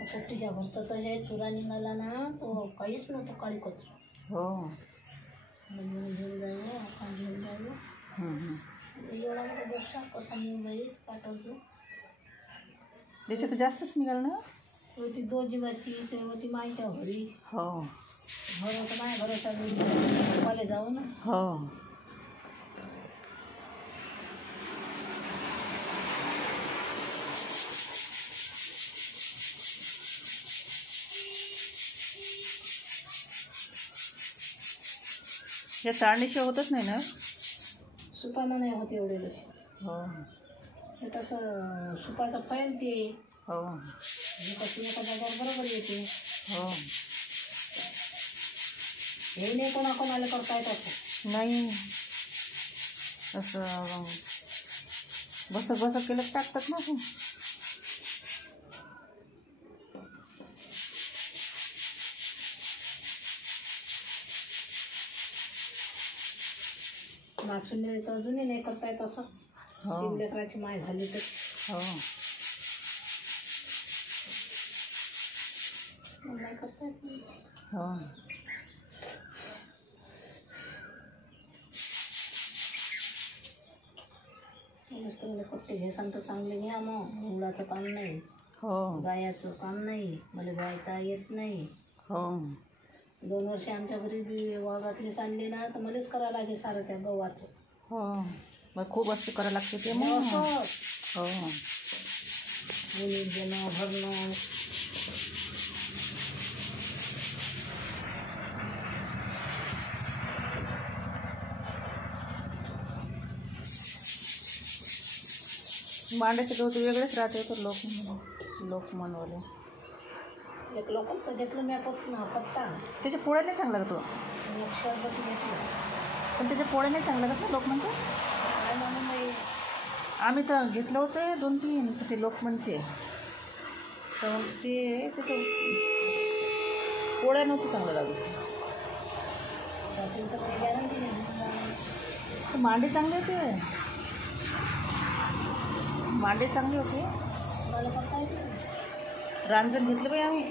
आता तुझ्या घरचं तर हे चुरा निघाला ना, तो काहीच नव्हतं काळी कचरा. हो, घेऊन जायला आपण घेऊन जायला एवढा मोठा बसचा कसा मुंबईत पाठवतो. त्याच्यात जास्तच निघाल ना. ती दोजीबाची ती माईच्या घरी. हो, घर होतं माझ्या घराचा पाले जाऊ ना. हो, या चाळणीशिवाय होतच नाही ना. सुपानं नाही होत एवढे. हो, हे तसं सुपाचं फैल ते. हो, हे कसं एका जागेवर बरोबर येते. हो, हे नाही कोणाकोणाला करता येत असं नाही. असं बसक बसक केलं टाकतात ना. मासून तर अजूनही नाही करता येत असं. हो, 3 लेकराची माय झाली तर. हो, नाही करता येत नाही. हो, मस्त मला कट्टे घेसान तर चांगले घ्या. मग मुलाचं काम नाही. हो, गायाचं काम नाही. मला गायता येत नाही. हो, 2 वर्ष आमच्या घरी बी वावरातली चालली ना, तर मलाच करायला लागेल सारं त्या गव्हाचं. हो, मग खूप असं करायला लागते ते. मग हो, देणं भरणं. मांड्याचे गहू तर वेगळेच राहते. तर लोकमनवाले एक लोकांचं घेतलं मी पत्ता. त्याच्या पोळ्या नाही चांगला लागतो. एक शरबत घेतलं पण त्याच्या पोळ्या नाही चांगल्या लागत ना लोकमनच्या. काय म्हणून नाही. आम्ही तर घेतलं होतं 2-3 ते लोकमनचे. तर मग ते त्याच्या पोळ्या नव्हतं चांगलं लागत. तर काही गॅरंटी नाही. मांडे चांगले होते. मांडे चांगले होते. मला करता येते. रांजण घेतलं बाई आम्ही.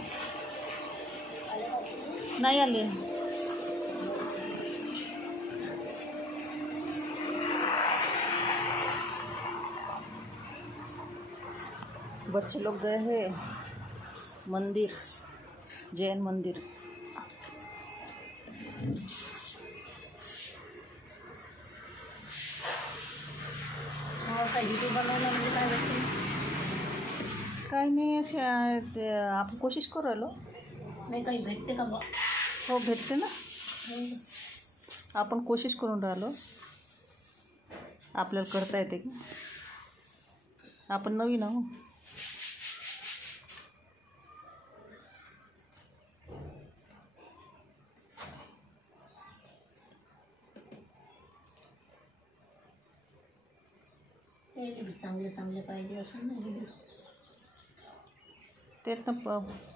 नाही आले. बच्चे लोग गए हैं मंदिर, जैन मंदिर. व्हिडिओ बनवला म्हणजे काय भेटते. काही नाही. असे आपण कोशिश करू राहिलो. नाही काही भेटते का बा. हो, भेटते ना. आपण कोशिश करून राहिलो. आपल्याला करता येते की. आपण नवीन आहो. चांगले चांगले पाहिजे असं नाही. ते तर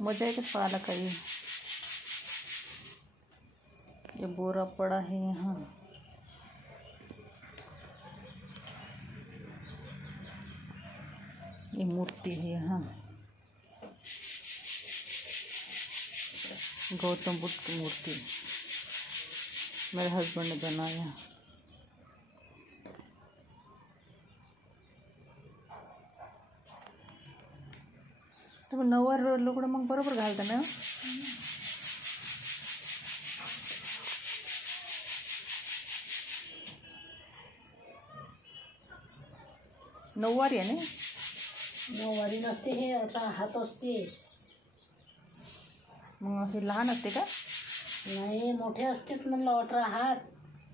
मजा येते पाहायला. काही ये बोरा पड़ा है यहाँ. ये मूर्ति है यहाँ. गौतम बुद्ध की मूर्ति मेरे हस्बैंड ने बनाया. तुम्ही नऊवार लुगडं मग बरोबर घालता ना. नऊवारी आहे ना. नऊवारी नसते. हे 18 हात असते. मग हे लहान असते का. नाही मोठे असतेच म्हणलं. 18 हात.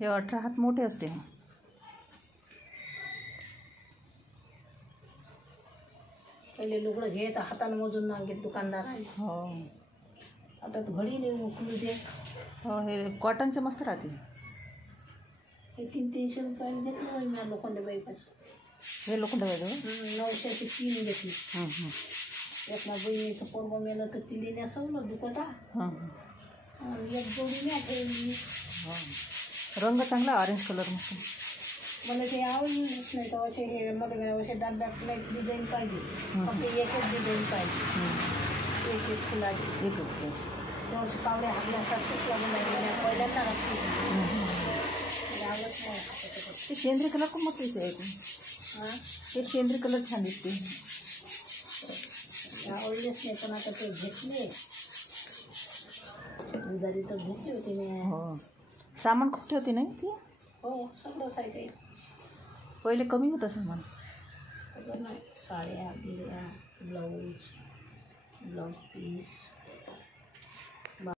हे 18 हात मोठे असते. पहिले लुगडं घेत हातानं मोजून मागेत दुकानदार आहे. हो, आता तर घडी नाही उकलू दे. हो, हे कॉटनचे मस्त राहते. हे 300-300 रुपयाने घेतलं मी लोखंड बाईपासून. हे लोखंड 900ची 3 घेतली. एक ना बहिणीचं पोरगं मेलं तर तिने नेसवलं दुपटा हां आणि एक जोडी मी ठेवली. रंग चांगला ऑरेंज कलर मस्त. मला ते आवडलीच नाही तर असे हे मला असे डाट डिझाईन पाहिजे. फक्त एकच डिझाईन पाहिजे, एक फुलाची एकच तेव्हा कावड्या हागल्यासारखंच लागून लागले पहिल्यांदा लागते आवडत नाही. ते शेंद्री कलर खूप मस्त दिसते ऐकून. हां ते शेंद्री कलर छान दिसते. आवडलेच नाही पण आता ते घेतले उधारी तर घेतली होती मी. हो सामान खूप ठेवते नाही ती. हो सगळंच आहे ते. पहिले कमी होतं सामान. सगळं नाही साड्या बिड्या ब्लाऊज पीस